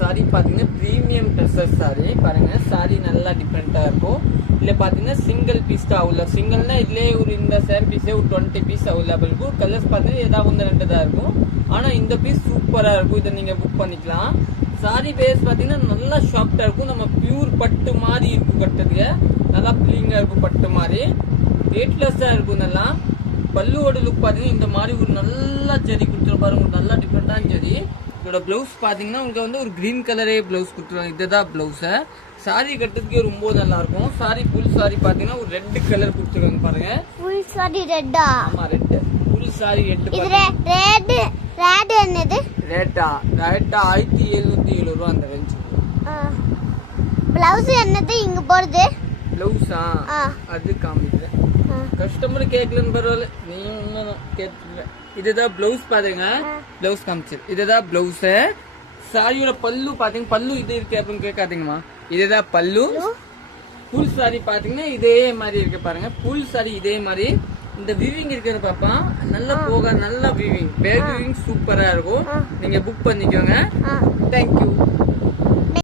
Sorry பாத்தீங்கன்னா premium dresses sorry பாருங்க. Sorry நல்லா டிஃப்ரெண்டா இருக்கும். இதுல பாத்தீங்கன்னா சிங்கிள் பீஸ் தான் உள்ள. சிங்கிள்னா இதுலயே ஒரு இந்த சேம் பீஸே ஒரு 20 பீஸ் அவைலபிள் இருக்கும். கலர்ஸ் பாத்தீங்கன்னா ஏதாவது 1-2 தான் இருக்கும். ஆனா இந்த பீஸ் சூப்பரா இருக்கும். இதை நீங்க புக் பண்ணிக்கலாம். சாரி பேஸ் பாத்தீங்கன்னா நல்லா சாஃப்டா இருக்கும். நம்ம பியூர் பட்டு மாதிரி இருக்கும். கட்டுறதுக்கு நல்லா பிளிங்கா இருக்கும். பட்டு மாதிரி வெயிட்லெஸ்ஸா இருக்கும். நல்லா பல்லுவோட லுக் பாத்தீங்கன்னா இந்த மாதிரி ஒரு நல்லா ஜெரி கொடுத்துரு பாருங்க. நல்லா டிஃப்ரெண்டான ஜெரி. இதோட பிளவுஸ் பாத்தீங்கன்னா உங்களுக்கு வந்து ஒரு கிரீன் கலரே பிளவுஸ் கொடுத்துருவாங்க. இதுதான் பிளவுஸ். சாரி கட்டுறதுக்கே ரொம்ப நல்லா இருக்கும். சாரி ஃபுல் சாரி பாத்தீங்கன்னா ஒரு ரெட் கலர் கொடுத்துருக்காங்க பாருங்க. ஃபுல் சாரி ரெட்டா? ஆமா ரெட். Full sari red. இது ரெட் ரெட் என்னது? ரெட்டா 1770 ரூபாய் அந்த ரேஞ்ச். பிளவுஸ் என்னது இங்க போறது? பிளவுஸா அது காமிக்கிறேன். கஸ்டமர் கேட்கலன்னு பரவாயில்ல, நீ ஒன்னும் கேட்கல. இதுதான் பிளவுஸ் பாருங்க. பிளவுஸ் காமிச்சு இதுதான் பிளவுஸ். சாரியோட பல்லு பாத்தீங்க. பல்லு இது இருக்கு அப்படின்னு கேட்காதீங்கம்மா. இதுதான் பல்லு. ஃபுல் சாரி பாத்தீங்கன்னா இதே மாதிரி இருக்கு பாருங்க. ஃபுல் சாரி இதே மாதிரி. இந்த வீவிங் இருக்கிறது பாப்பா நல்லா போக நல்லா வீவிங். பேக் வீவிங் சூப்பரா இருக்கும். நீங்க புக் பண்ணிக்கோங்க. தேங்க்யூ.